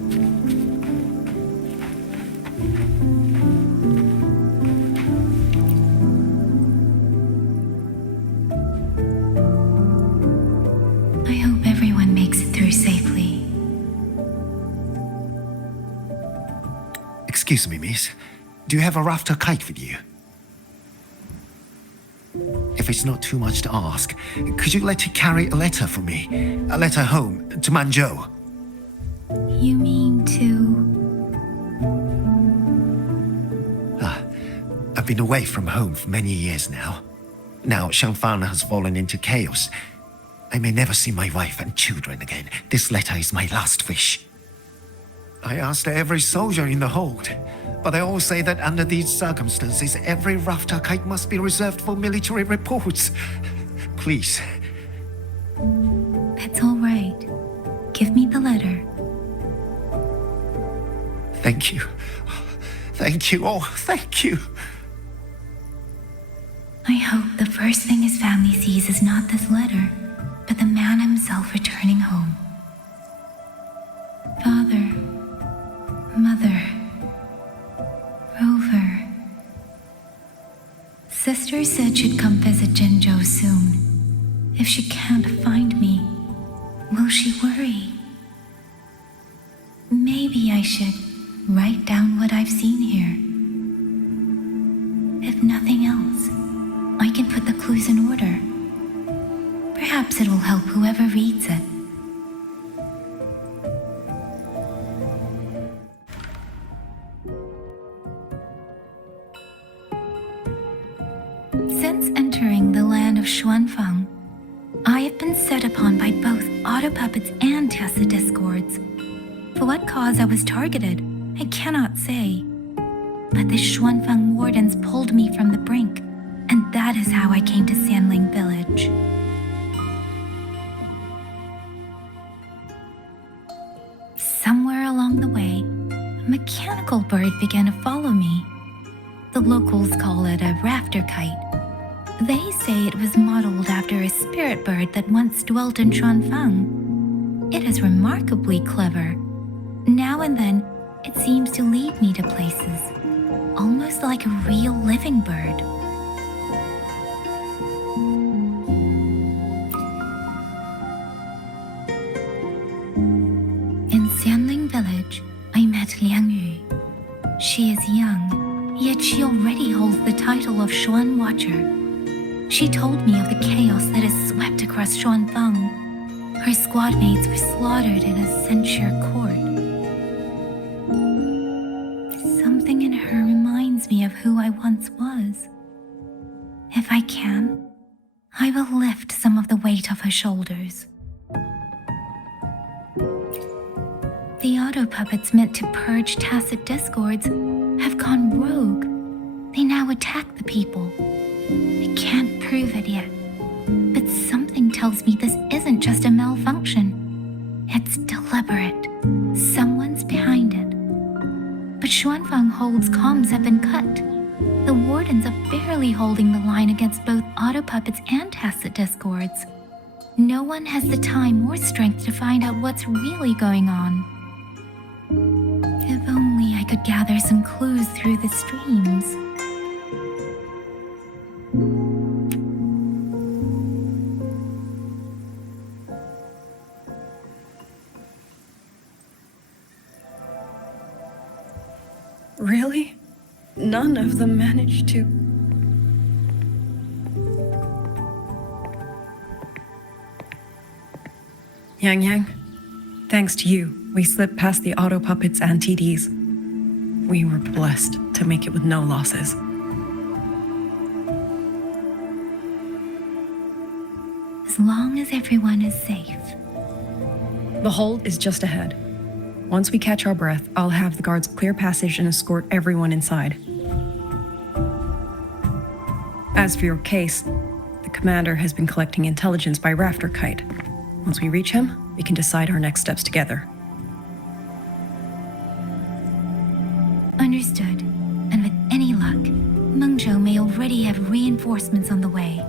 I hope everyone makes it through safely. Excuse me, miss. Do you have a rafter kite with you? If it's not too much to ask, could you let it carry a letter for me? A letter home to Mengzhou. You mean to... I've been away from home for many years now. Now Shangfang has fallen into chaos. I may never see my wife and children again. This letter is my last wish. I asked every soldier in the hold, but they all say that under these circumstances, every rafter kite must be reserved for military reports. Please. That's all right. Give me the letter. Thank you. Thank you. Oh, thank you. I hope the first thing his family sees is not this letter, but the man himself returning home. Father, Mother, Rover. Sister said she'd come visit Jinzhou soon. If she can't find me, will she worry? Maybe I should write down what I've seen here. If nothing else, I can put the clues in order. Perhaps it will help whoever reads it. Since entering the land of Xuanfang, I have been set upon by both auto puppets and Tessa discords. For what cause I was targeted, I cannot say. But the Xuanfang wardens pulled me from the brink, and that is how I came to Sanling village. Somewhere along the way, a mechanical bird began to follow me. The locals call it a rafter kite. They say it was modeled after a spirit bird that once dwelt in Xuanfang. It is remarkably clever. Now and then, it seems to lead me to places, almost like a real living bird. In Sanling village, I met Liangyu. She is young, yet she already holds the title of Xuan Watcher. She told me of the chaos that has swept across Xuanfang. Her squad mates were slaughtered in a censure court. Something in her reminds me of who I once was. If I can, I will lift some of the weight off her shoulders. The auto puppets meant to purge tacit discords have gone rogue. They now attack the people. I can't prove it yet, but something tells me this isn't just a malfunction. It's deliberate. Someone's behind it. But Xuanfang Hold's comms have been cut. The wardens are barely holding the line against both auto puppets and tacit discords. No one has the time or strength to find out what's really going on. If only I could gather some clues through the streams. Really? None of them managed to... YangYang, thanks to you, we slipped past the auto puppets and TDs. We were blessed to make it with no losses. As long as everyone is safe. The hold is just ahead. Once we catch our breath, I'll have the guards clear passage and escort everyone inside. As for your case, the commander has been collecting intelligence by rafter kite. Once we reach him, we can decide our next steps together. Understood. And with any luck, Mengzhou may already have reinforcements on the way.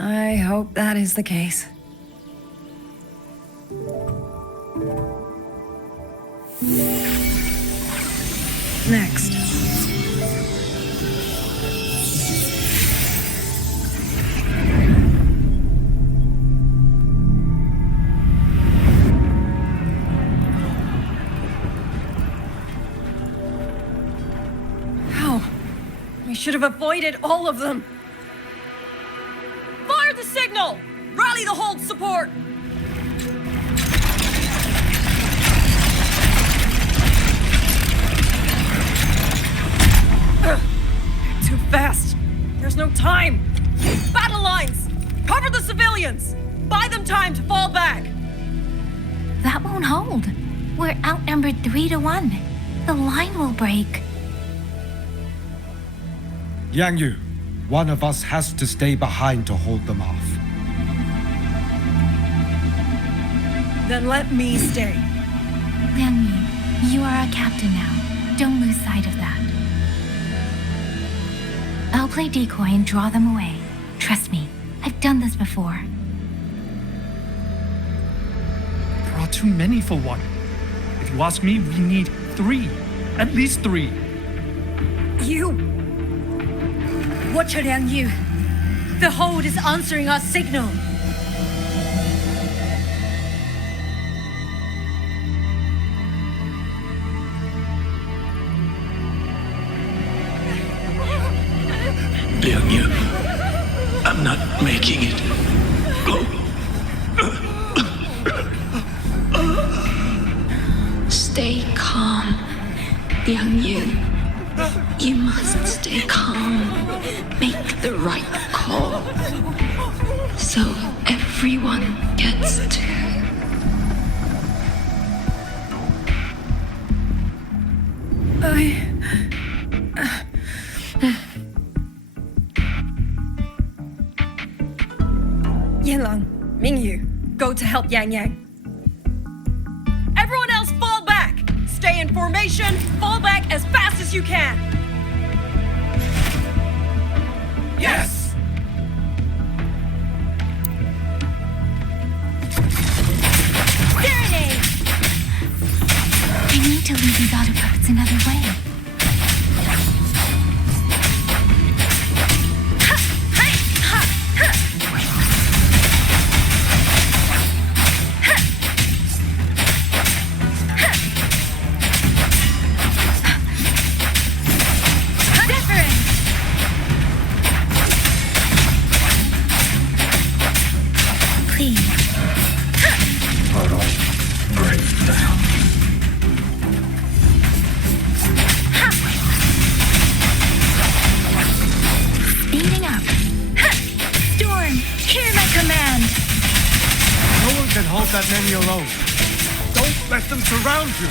I hope that is the case. Next. How? We should have avoided all of them. Fire the signal! Rally the hold support! Too fast. There's no time. Battle lines! Cover the civilians! Buy them time to fall back! That won't hold. We're outnumbered 3-1. The line will break. YangYang, one of us has to stay behind to hold them off. Then let me stay. YangYang, you are our captain now. Don't lose sight of that. I'll play decoy and draw them away. Trust me, I've done this before. There are too many for one. If you ask me, we need 3. At least 3. You! Watch out, YangYang. The hold is answering our signal. YangYang, I'm not making it. Go. Stay calm, YangYang. You must stay calm. Make the right call. So everyone gets to. Yinlang, Mingyu, go to help YangYang. Everyone else fall back! Stay in formation, fall back as fast as you can! Yes! Serenade! I need to lead these auto puppets another way. Hold that many alone. Don't let them surround you.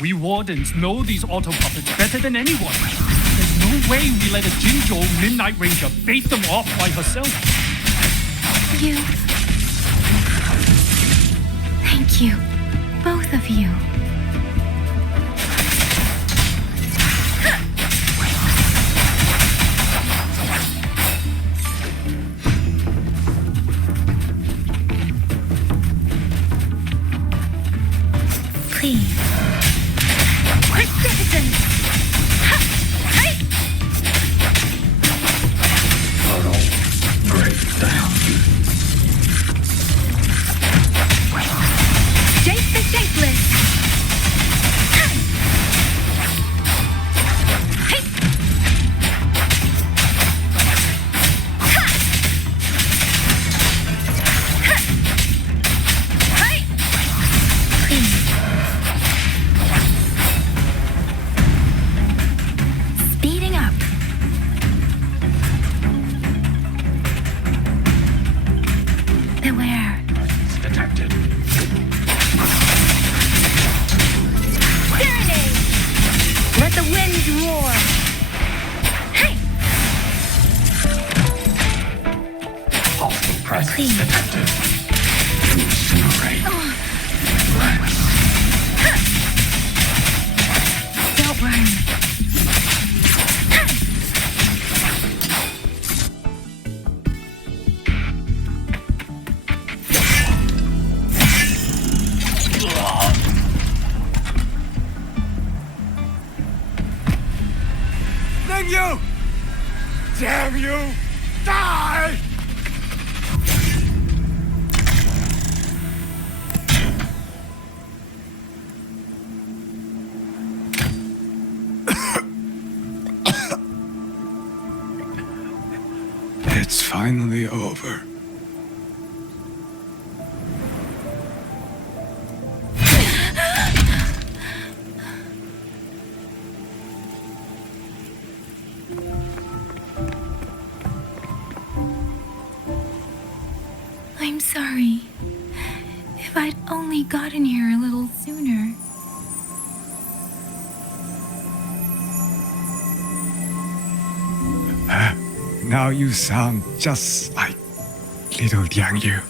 We wardens know these auto puppets better than anyone. There's no way we let a Jingzhou Midnight Ranger bait them off by herself. You. Thank you. Both of you. Please. Precipitant! Break down. Shape the shapeless! Speeding up. Beware. Detected. Serenade! Let the winds roar! Hey! Hostile presence Please. detected. Incinerate. Red. you! Damn you! Die! It's finally over. I'm sorry. If I'd only gotten here a little sooner. Now you sound just like little YangYang.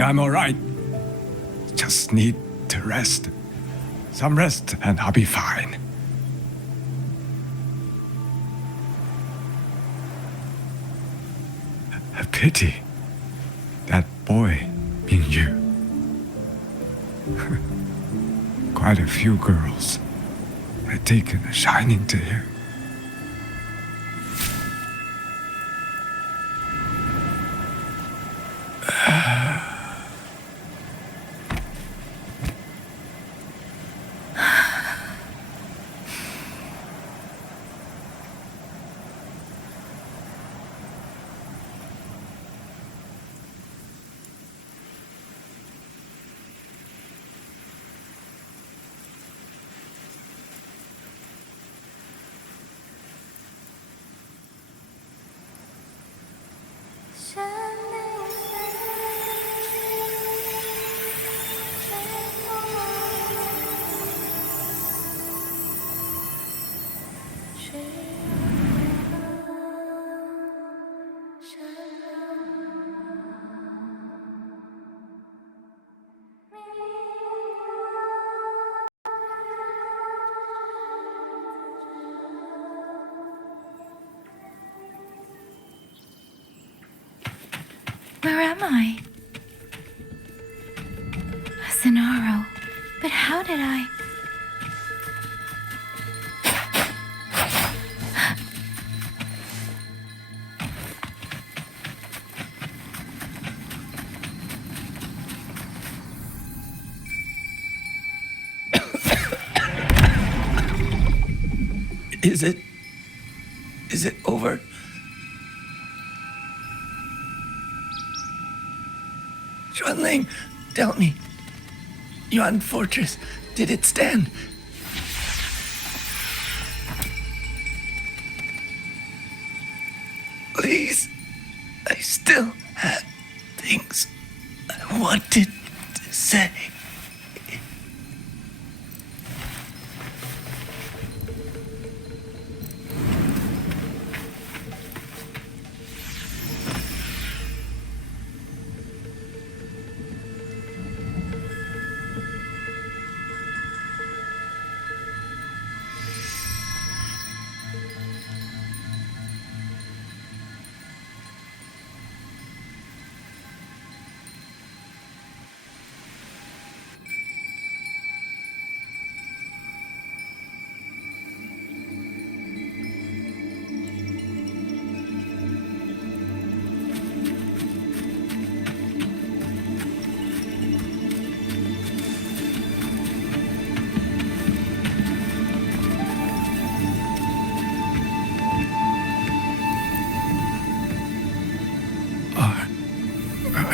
I'm alright. Just need to rest. Some rest and I'll be fine. A pity. That boy, Mengzhou. Quite a few girls had taken a shining to him. Where am I? Sonaro. But how did I... Is it over? Xuanling, tell me. Yuan Fortress, did it stand? Please, I still had things I wanted to say.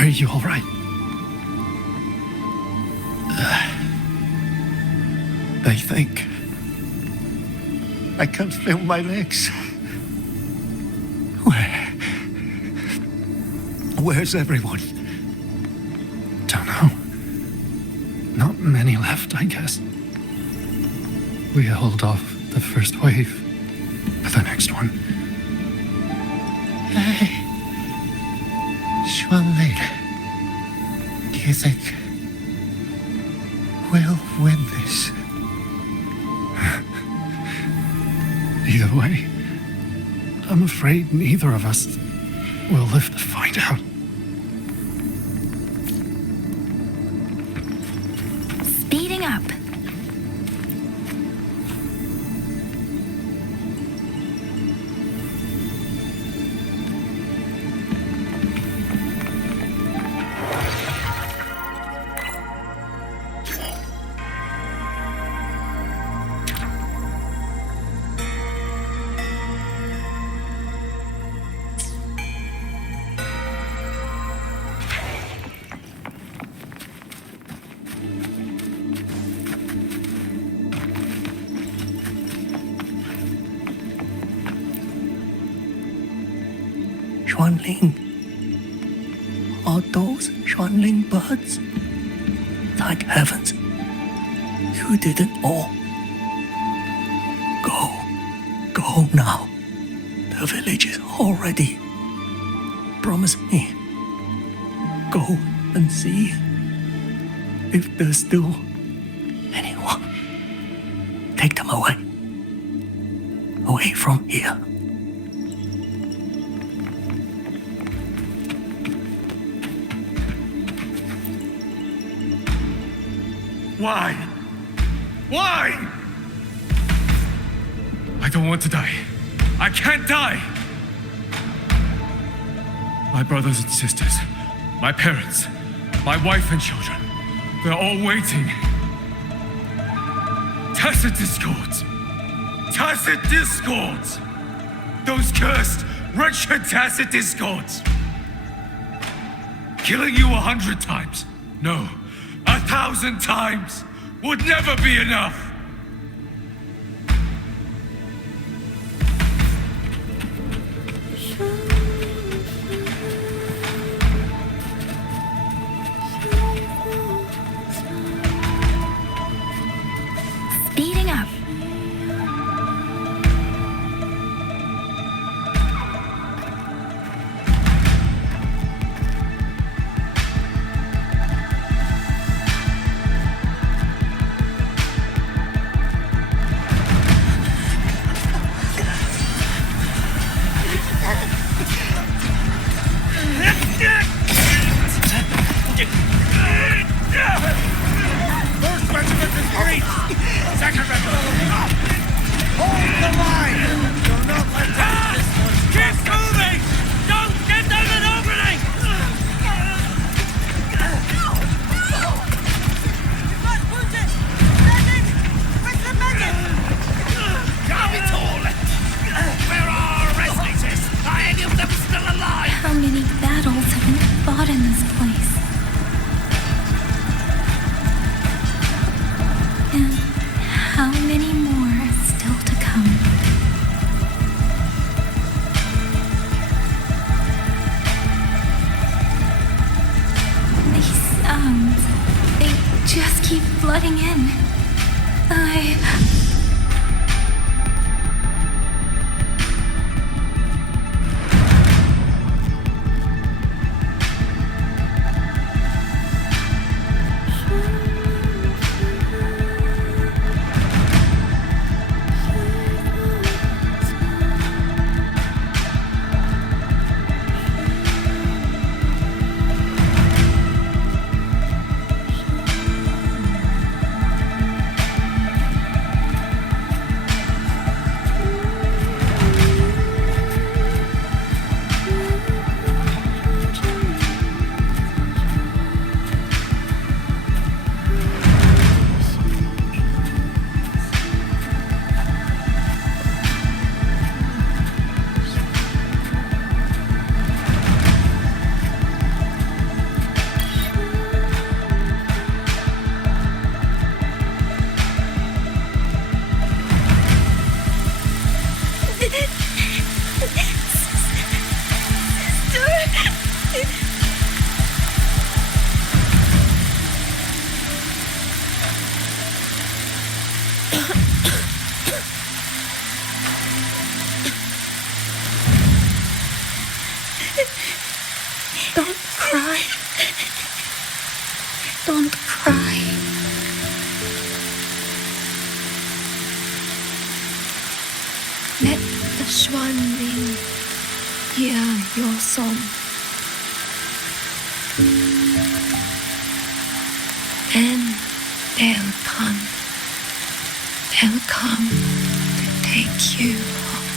Are you all right? I think I can feel my legs. Where's everyone? Don't know. Not many left, I guess. We held off the first wave, but the next one. Hey. Xuanling, do you think we'll win this? Either way, I'm afraid neither of us We'll live to find out. Speeding up. Xuanling. Are those Xuanling birds? Thank heavens. You didn't all. Go. Go now. The village is all ready. Promise me. Go and see if there's still anyone. Take them away. Away from here. Why? Why? I don't want to die. I can't die. My brothers and sisters, my parents, my wife and children, they're all waiting. Tacit discords. Tacit discords. Those cursed, wretched tacit discords. Killing you 100 times. No. 1,000 times would never be enough. Speeding up. First regiment is breached! Second regiment! Hold the line! Do not let down this one! Keep moving! Don't get them an opening! Where are our rescuers? Are any of them still alive? How many battles have been fought in this place? And how many more are still to come? These sounds, they just keep flooding in. Don't cry. Don't cry. Let the Xuanling hear your song. Then they'll come. They'll come to take you home.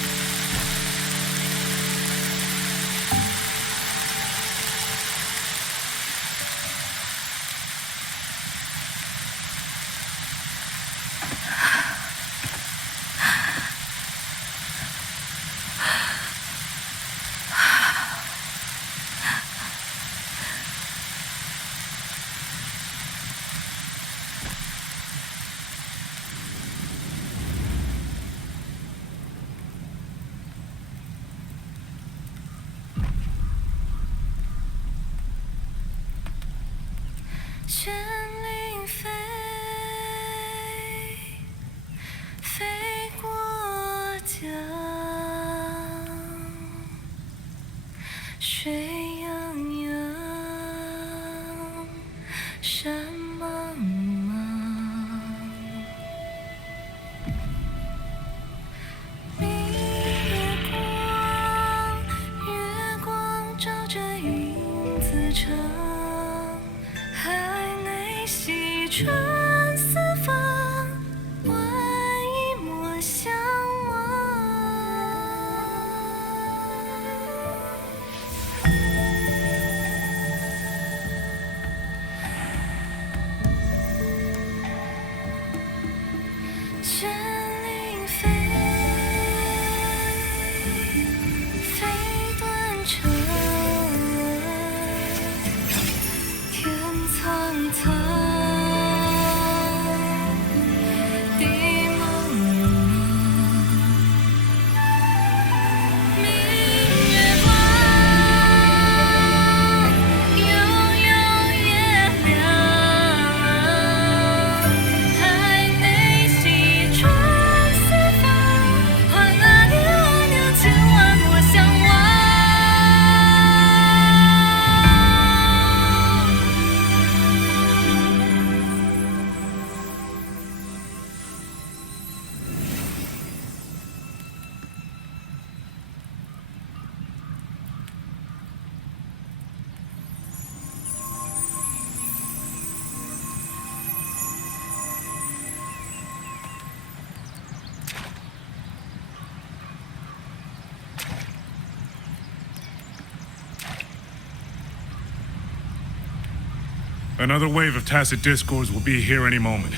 Another wave of tacit discords will be here any moment.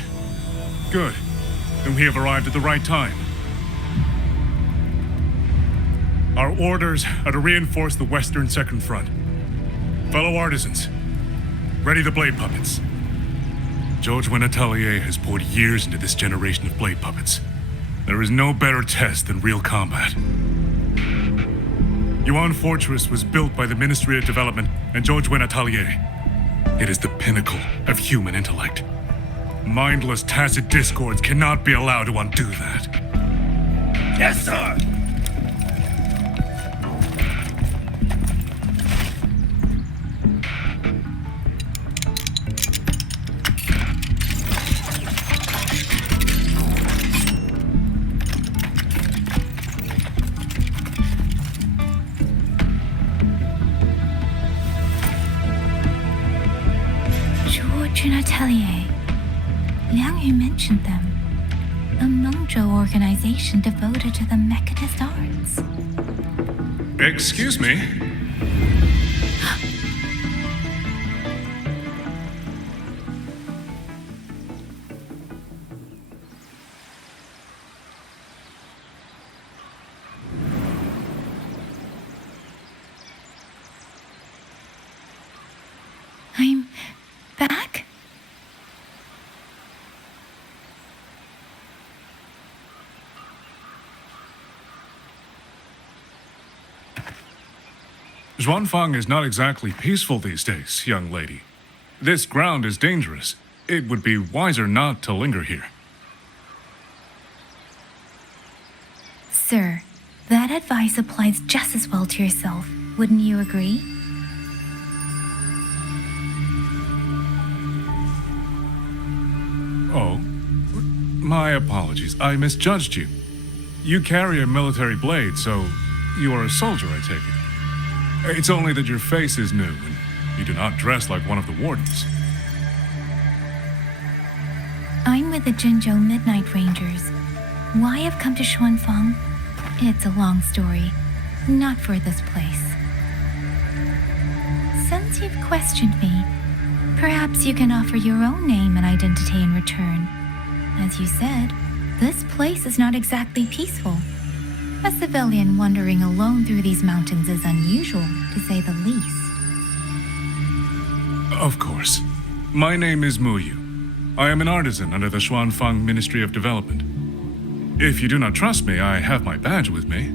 Good. Then we have arrived at the right time. Our orders are to reinforce the Western Second Front. Fellow artisans, ready the blade puppets. George Atelier has poured years into this generation of blade puppets. There is no better test than real combat. Yuan Fortress was built by the Ministry of Development and George Atelier. It is the pinnacle of human intellect. Mindless tacit discords cannot be allowed to undo that. Yes, sir! Atelier. YangYang mentioned them. A Mengzhou organization devoted to the mechanist arts. Excuse me? I'm back? Zhuanfang is not exactly peaceful these days, young lady. This ground is dangerous. It would be wiser not to linger here. Sir, that advice applies just as well to yourself. Wouldn't you agree? Oh, my apologies. I misjudged you. You carry a military blade, so you are a soldier, I take it. It's only that your face is new, and you do not dress like one of the wardens. I'm with the Mengzhou Midnight Rangers. Why I've come to Xuanfang? It's a long story. Not for this place. Since you've questioned me, perhaps you can offer your own name and identity in return. As you said, this place is not exactly peaceful. A civilian wandering alone through these mountains is unusual, to say the least. Of course. My name is Muyu. I am an artisan under the Xuanfang Ministry of Development. If you do not trust me, I have my badge with me.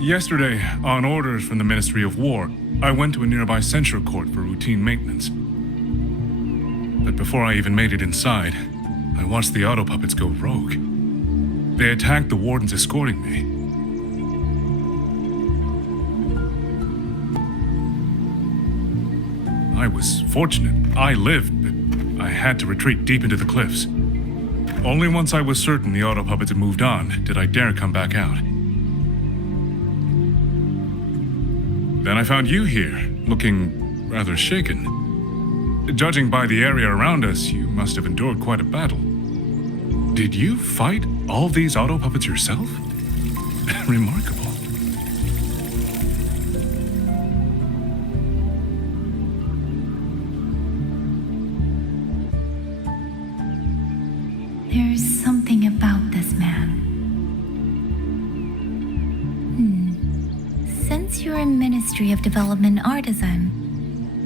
Yesterday, on orders from the Ministry of War, I went to a nearby censure court for routine maintenance. But before I even made it inside, I watched the auto puppets go rogue. They attacked the wardens escorting me. I was fortunate. I lived, but I had to retreat deep into the cliffs. Only once I was certain the auto puppets had moved on did I dare come back out. Then I found you here, looking rather shaken. Judging by the area around us, you must have endured quite a battle. Did you fight all these auto puppets yourself? Remarkable. There's something about this man. Since you're a Ministry of Development artisan,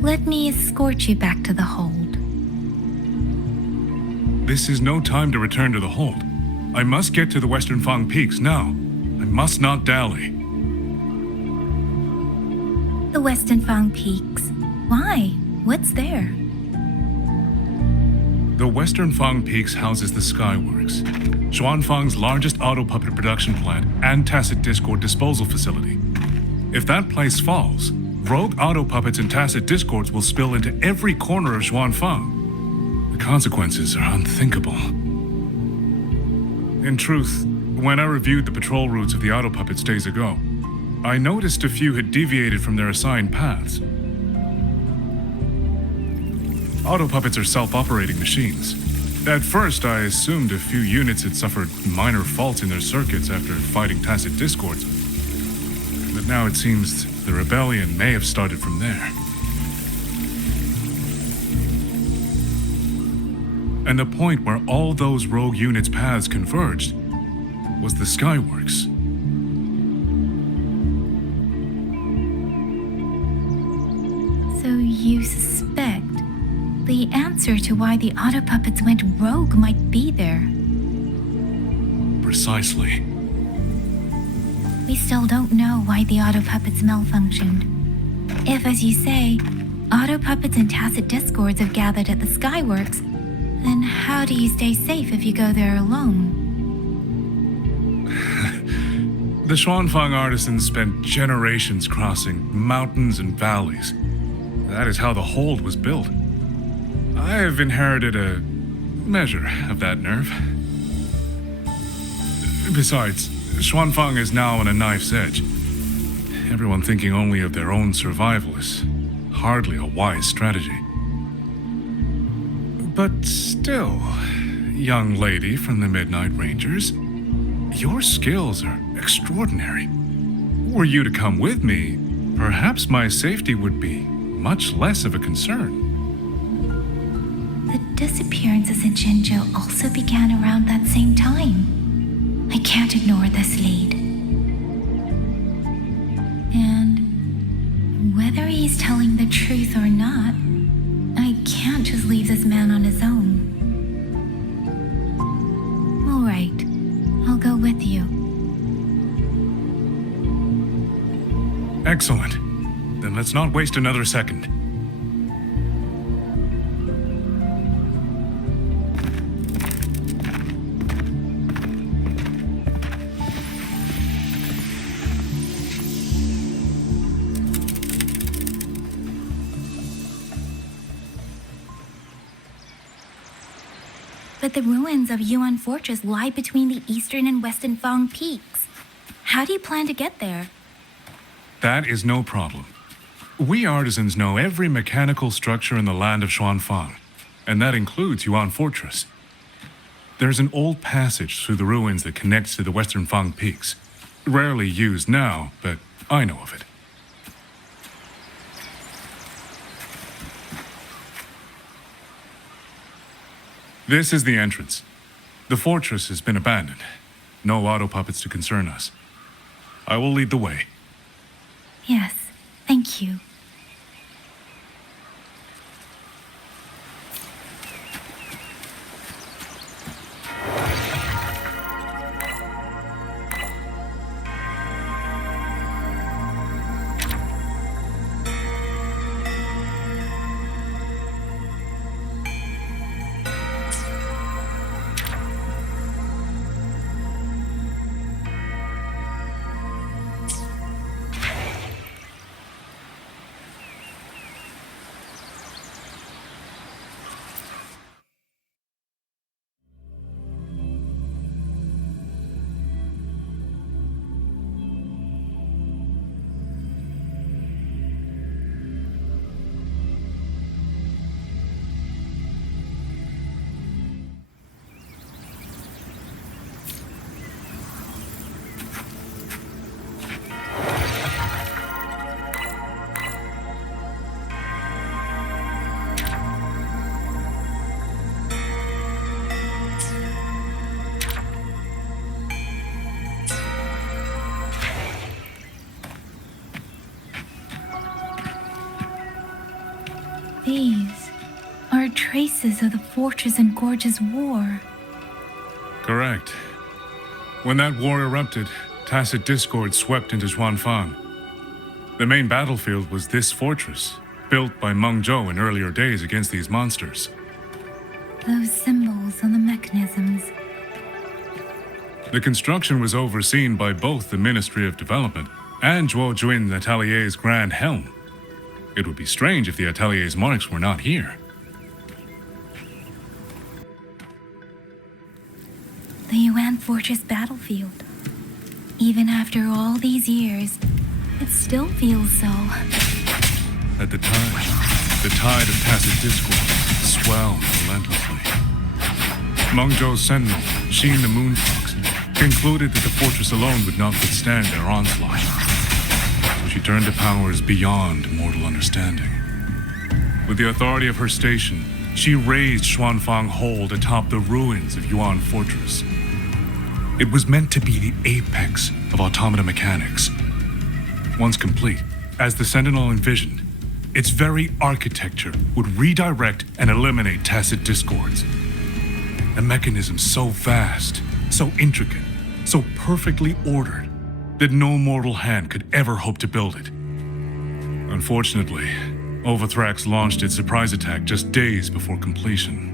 let me escort you back to the hold. This is no time to return to the hold. I must get to the Western Fang Peaks now. I must not dally. The Western Fang Peaks. Why? What's there? The Western Fang Peaks houses the Skyworks, Xuanfang's largest auto puppet production plant and tacit discord disposal facility. If that place falls, rogue auto puppets and tacit discords will spill into every corner of Xuanfang. The consequences are unthinkable. In truth, when I reviewed the patrol routes of the auto puppets days ago, I noticed a few had deviated from their assigned paths. Auto puppets are self-operating machines. At first, I assumed a few units had suffered minor faults in their circuits after fighting tacit discords. But now it seems the rebellion may have started from there. And the point where all those rogue units' paths converged was the Skyworks. So you suspect the answer to why the auto puppets went rogue might be there. Precisely. We still don't know why the auto puppets malfunctioned. If, as you say, auto puppets and tacit discords have gathered at the Skyworks, then how do you stay safe if you go there alone? The Xuanfang artisans spent generations crossing mountains and valleys. That is how the hold was built. I have inherited a measure of that nerve. Besides, Xuanfang is now on a knife's edge. Everyone thinking only of their own survival is hardly a wise strategy. But still, young lady from the Midnight Rangers, your skills are extraordinary. Were you to come with me, perhaps my safety would be much less of a concern. The disappearances in Mengzhou also began around that same time. I can't ignore this lead. And whether he's telling the truth or not, I can't just leave this man on his own. All right, I'll go with you. Excellent. Then let's not waste another second. But the ruins of Yuan Fortress lie between the eastern and western Fang peaks. How do you plan to get there? That is no problem. We artisans know every mechanical structure in the land of Xuanfang, and that includes Yuan Fortress. There's an old passage through the ruins that connects to the Western Fang peaks. Rarely used now, but I know of it. This is the entrance. The fortress has been abandoned. No auto puppets to concern us. I will lead the way. Yes, thank you. These are traces of the Fortress and Gorge's war. Correct. When that war erupted, tacit discord swept into Xuanfang. The main battlefield was this fortress, built by Mengzhou in earlier days against these monsters. Those symbols on the mechanisms. The construction was overseen by both the Ministry of Development and Zhuo Jun's Atelier's Grand Helm. It would be strange if the Atelier's monarchs were not here. The Yuan Fortress battlefield. Even after all these years, it still feels so. At the time, the tide of tacit discord swelled relentlessly. Mengzhou's sentinel, Xin the Moonfox, concluded that the fortress alone would not withstand their onslaught. So she turned to powers beyond mortal understanding. With the authority of her station, she raised Xuanfang Hold atop the ruins of Yuan Fortress. It was meant to be the apex of automata mechanics. Once complete, as the Sentinel envisioned, its very architecture would redirect and eliminate tacit discords. A mechanism so vast, so intricate, so perfectly ordered, that no mortal hand could ever hope to build it. Unfortunately, Overthrax launched its surprise attack just days before completion.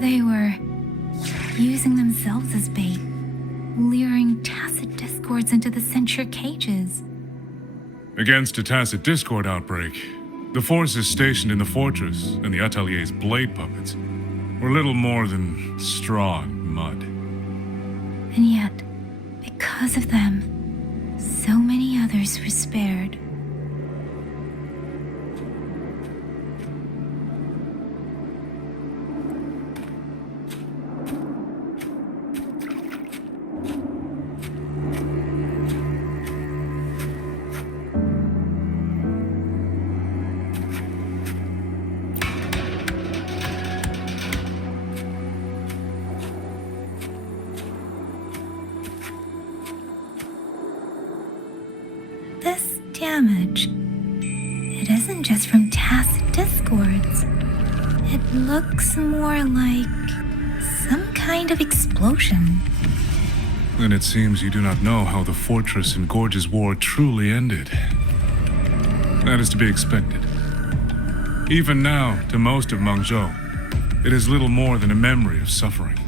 They were using themselves as bait, luring tacit discords into the censure cages. Against a tacit discord outbreak, the forces stationed in the fortress and the Atelier's blade puppets were little more than straw and mud. And yet, because of them, so many others were spared. This damage, it isn't just from tacit discords. It looks more like some kind of explosion. Then it seems you do not know how the Fortress and Gorge's war truly ended. That is to be expected. Even now, to most of Mengzhou, it is little more than a memory of suffering.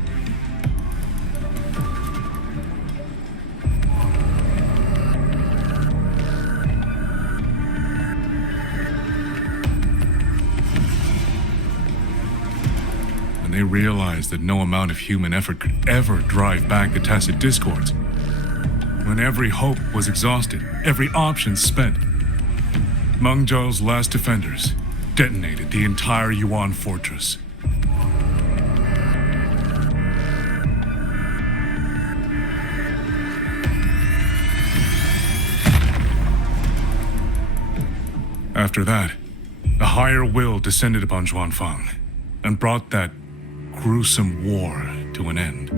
they realized that no amount of human effort could ever drive back the tacit discords. When every hope was exhausted, every option spent, Mengzhou's last defenders detonated the entire Yuan fortress. After that, a higher will descended upon Zhuangfang and brought that gruesome war to an end.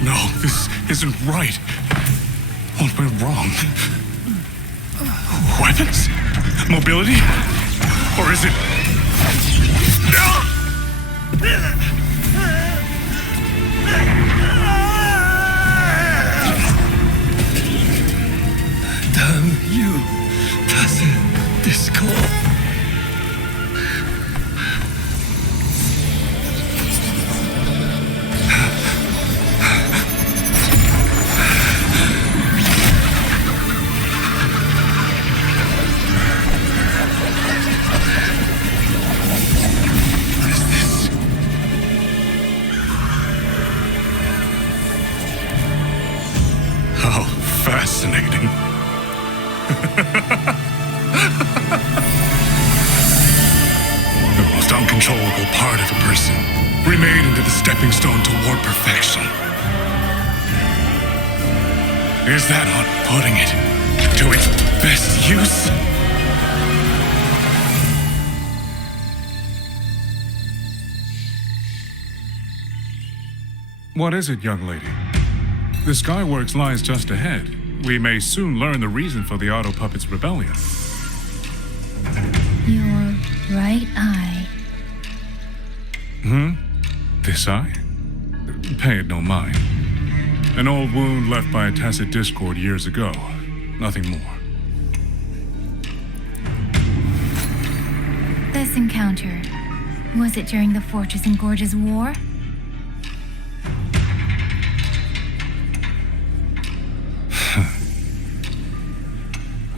No, this isn't right. What went wrong? Weapons? Mobility? Or is it... Damn you, tacit discord. How fascinating. The most uncontrollable part of a person, remade into the stepping stone toward perfection. Is that not putting it to its best use? What is it, young lady? The Skyworks lies just ahead. We may soon learn the reason for the Auto Puppet's rebellion. Your right eye. This eye? Pay it no mind. An old wound left by a tacit discord years ago. Nothing more. This encounter, was it during the Fortress and Gorges War?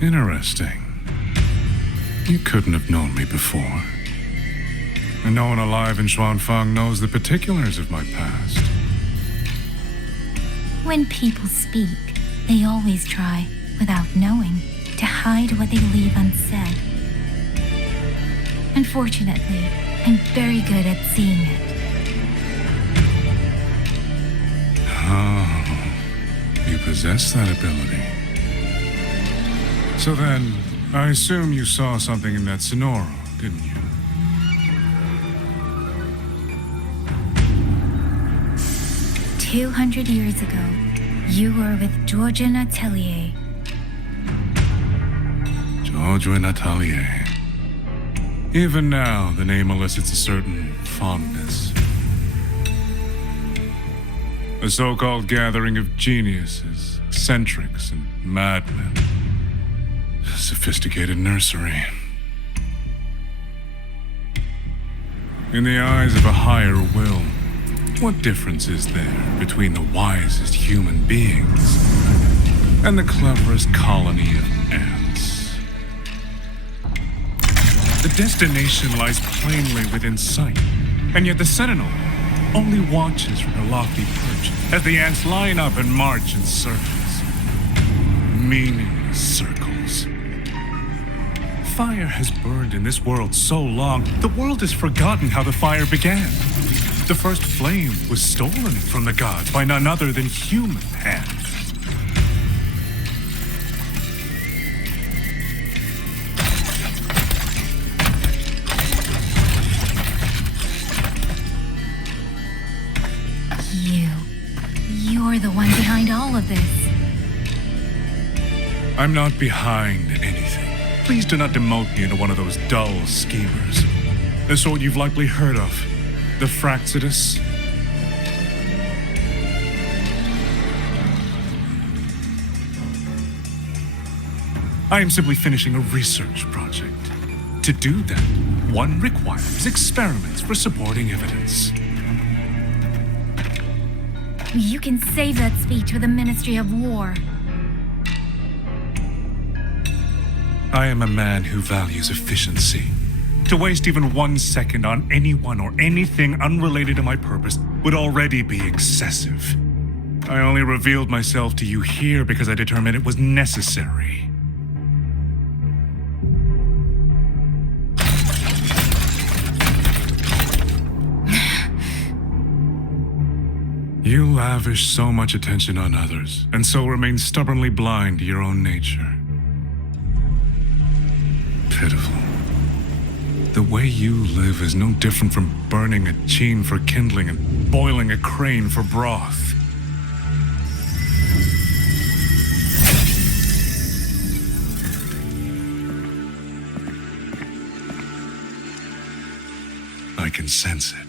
Interesting. You couldn't have known me before. And no one alive in Zhuangfang knows the particulars of my past. When people speak, they always try, without knowing, to hide what they leave unsaid. Unfortunately, I'm very good at seeing it. Oh, you possess that ability. So then, I assume you saw something in that Sonoro, didn't you? "200 years ago, you were with Georgian Atelier. Georgian Atelier. Even now, the name elicits a certain fondness. A so-called gathering of geniuses, eccentrics, and madmen. A sophisticated nursery. In the eyes of a higher will, what difference is there between the wisest human beings and the cleverest colony of ants? The destination lies plainly within sight, and yet the sentinel only watches from her lofty perch as the ants line up and march in circles. Meaningless circles. Fire has burned in this world so long, the world has forgotten how the fire began. The first flame was stolen from the gods by none other than human hands. You're the one behind all of this. I'm not behind anything. Please do not demote me into one of those dull schemers. The sort you've likely heard of. The Fraxidus. I am simply finishing a research project. To do that, one requires experiments for supporting evidence. You can save that speech for the Ministry of War. I am a man who values efficiency. To waste even 1 second on anyone or anything unrelated to my purpose would already be excessive. I only revealed myself to you here because I determined it was necessary. You lavish so much attention on others, and so remain stubbornly blind to your own nature. Pitiful. The way you live is no different from burning a chine for kindling and boiling a crane for broth. I can sense it.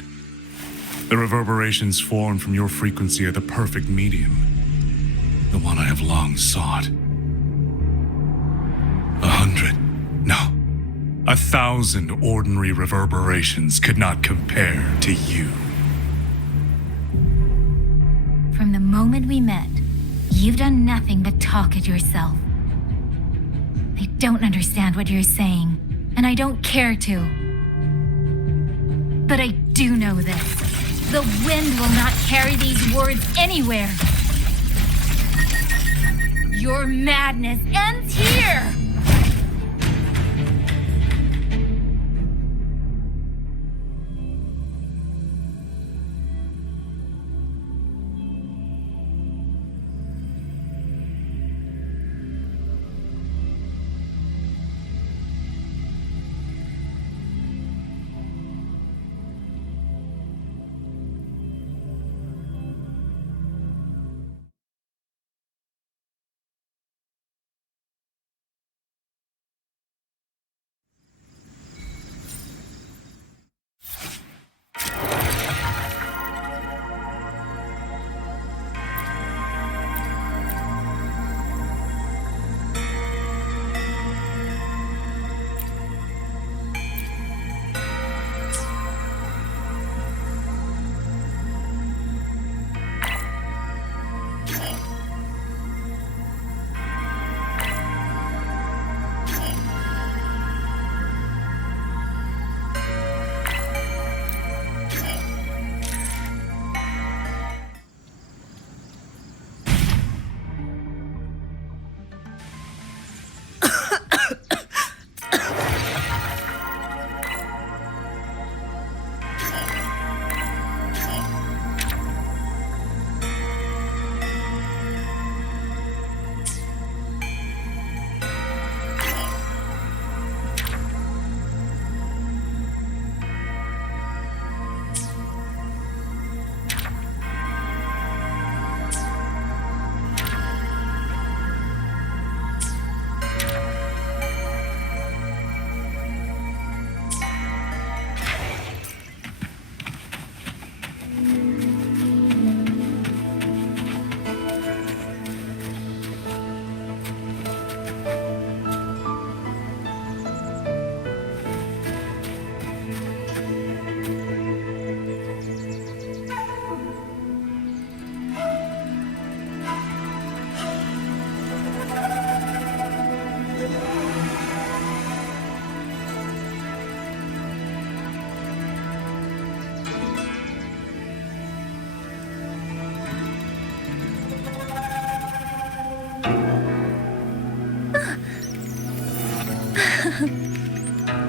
The reverberations formed from your frequency are the perfect medium. The one I have long sought. 100, no, 1,000 ordinary reverberations could not compare to you. From the moment we met, you've done nothing but talk at yourself. I don't understand what you're saying, and I don't care to. But I do know this. The wind will not carry these words anywhere. Your madness ends here!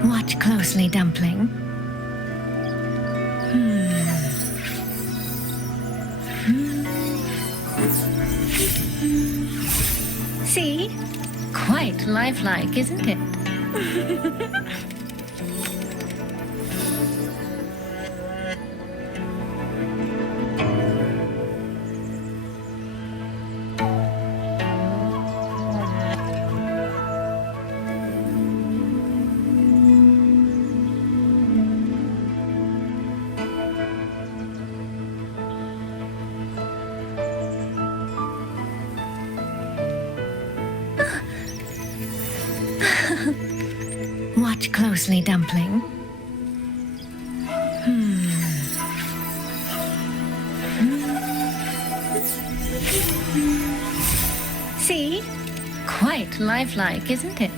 Watch closely, Dumpling. See? Quite lifelike, isn't it? closely, Dumpling. See? Quite lifelike, isn't it?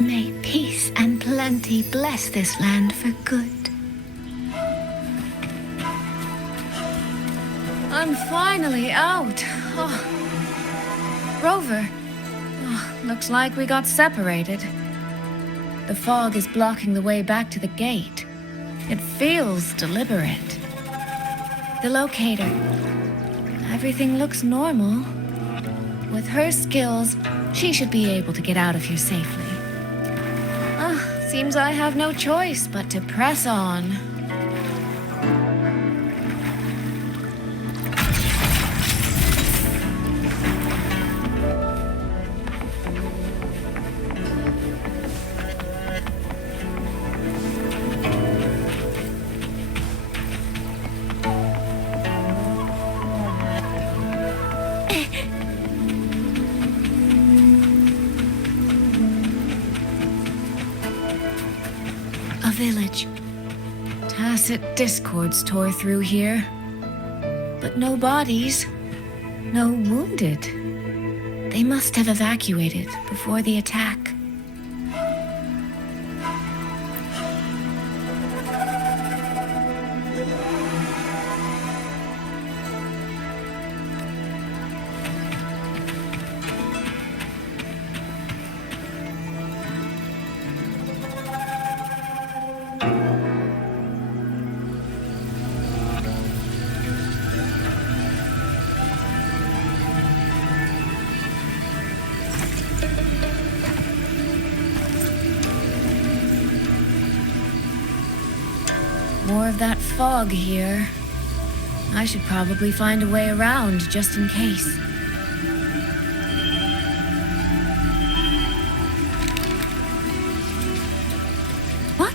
May peace and plenty bless this land for good. I'm finally out. Oh. Rover. Oh, looks like we got separated. The fog is blocking the way back to the gate. It feels deliberate. The locator. Everything looks normal. With her skills, she should be able to get out of here safely. Seems I have no choice but to press on. Village. Tacit discords tore through here. But no bodies. No wounded. They must have evacuated before the attack. More of that fog here. I should probably find a way around just in case. What?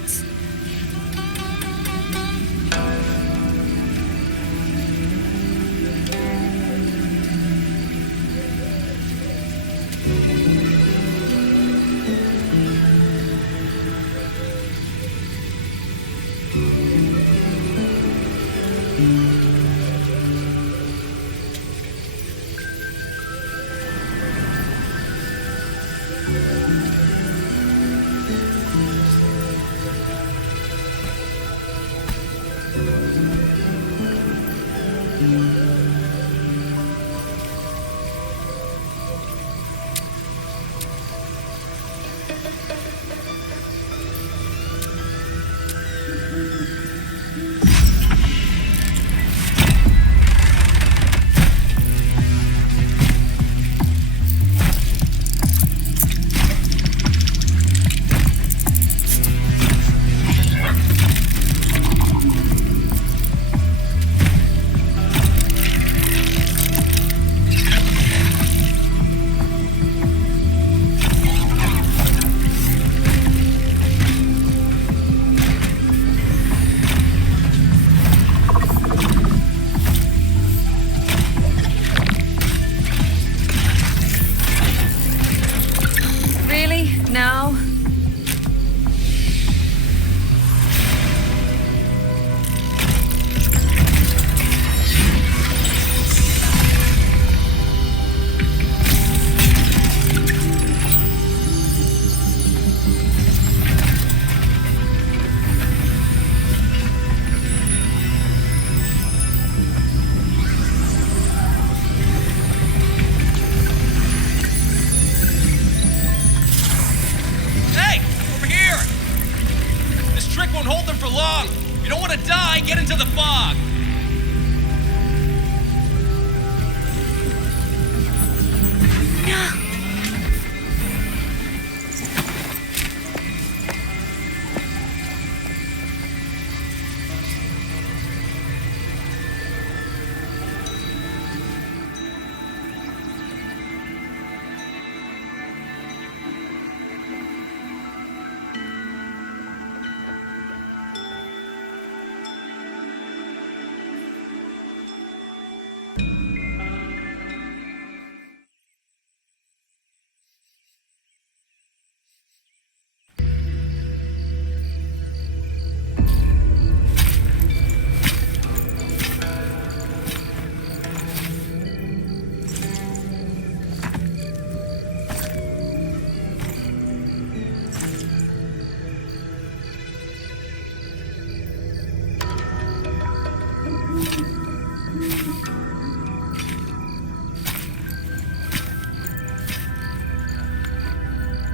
Don't hold them for long! If you don't want to die, get into the fog!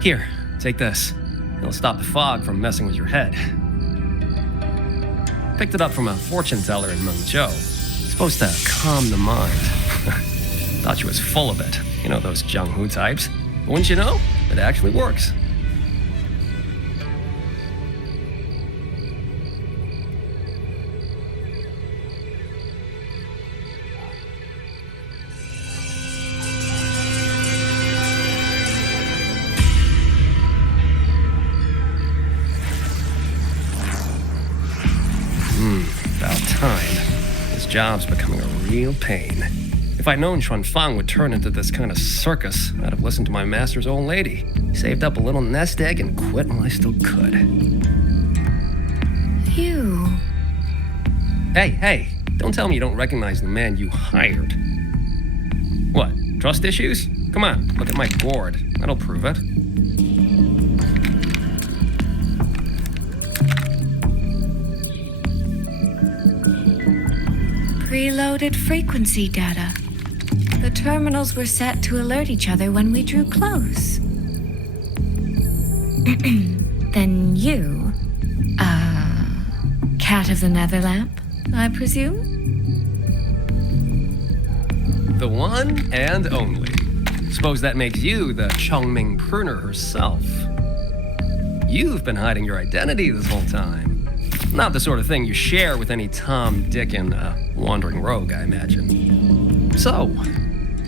Here, take this. It'll stop the fog from messing with your head. Picked it up from a fortune teller in Mengzhou. Supposed to calm the mind. Thought she was full of it. You know those Jianghu types. But wouldn't you know? It actually works. About time. This job's becoming a real pain. If I'd known Xuanfang would turn into this kind of circus, I'd have listened to my master's old lady. Saved up a little nest egg and quit while I still could. You... Hey, don't tell me you don't recognize the man you hired. What, trust issues? Come on, look at my gourd. That'll prove it. Preloaded frequency data. The terminals were set to alert each other when we drew close. Then you, cat of the Netherlamp, I presume? The one and only. Suppose that makes you the Chongming pruner herself. You've been hiding your identity this whole time. Not the sort of thing you share with any Tom, Dick, and wandering rogue, I imagine. So,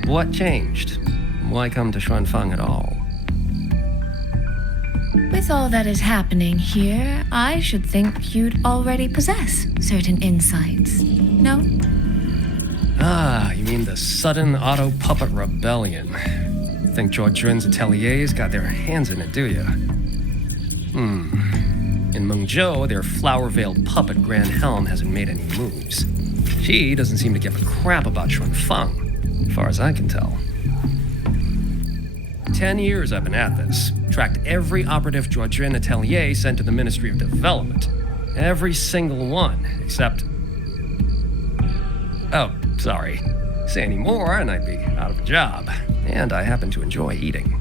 what changed? Why come to Xuanfang at all? With all that is happening here, I should think you'd already possess certain insights. No? Ah, you mean the sudden auto-puppet rebellion. Think Zhuojuan's ateliers got their hands in it, do you? In Mengzhou, their flower-veiled puppet Grand Helm hasn't made any moves. She doesn't seem to give a crap about Xuanfang, as far as I can tell. 10 years I've been at this. Tracked every operative Zhuojuan atelier sent to the Ministry of Development. Every single one, except... Oh, sorry. Say any more and I'd be out of a job. And I happen to enjoy eating.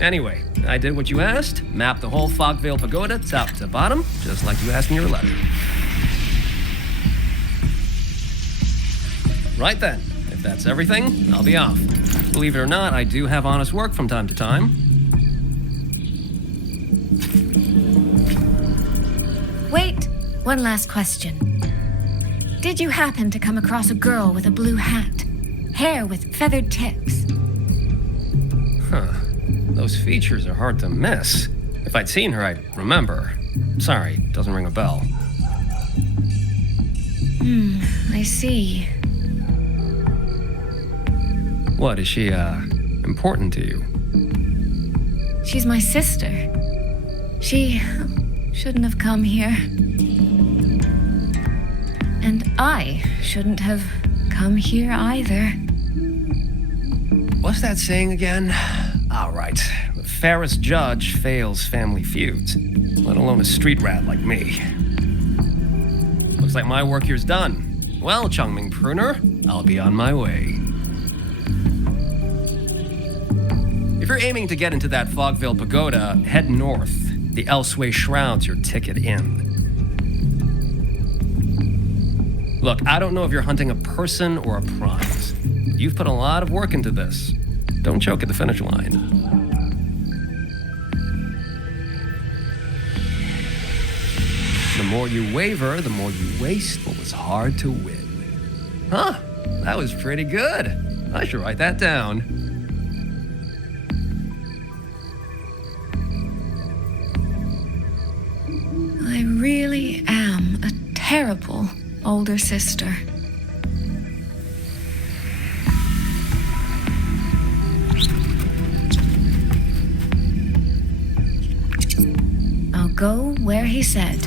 Anyway, I did what you asked, mapped the whole Fogvale Pagoda top to bottom, just like you asked in your letter. Right then, if that's everything, I'll be off. Believe it or not, I do have honest work from time to time. Wait, one last question. Did you happen to come across a girl with a blue hat? Hair with feathered tips? Huh. Those features are hard to miss. If I'd seen her, I'd remember. Sorry, doesn't ring a bell. I see. What, is she, important to you? She's my sister. She shouldn't have come here. And I shouldn't have come here either. What's that saying again? All right. The fairest judge fails family feuds, let alone a street rat like me. Looks like my work here's done. Well, Chongming Pruner, I'll be on my way. If you're aiming to get into that Fogville Pagoda, head north. The Elseway Shroud's your ticket in. Look, I don't know if you're hunting a person or a prize. You've put a lot of work into this. Don't choke at the finish line. The more you waver, the more you waste what was hard to win. Huh, that was pretty good. I should write that down. I really am a terrible older sister. I'll go where he said.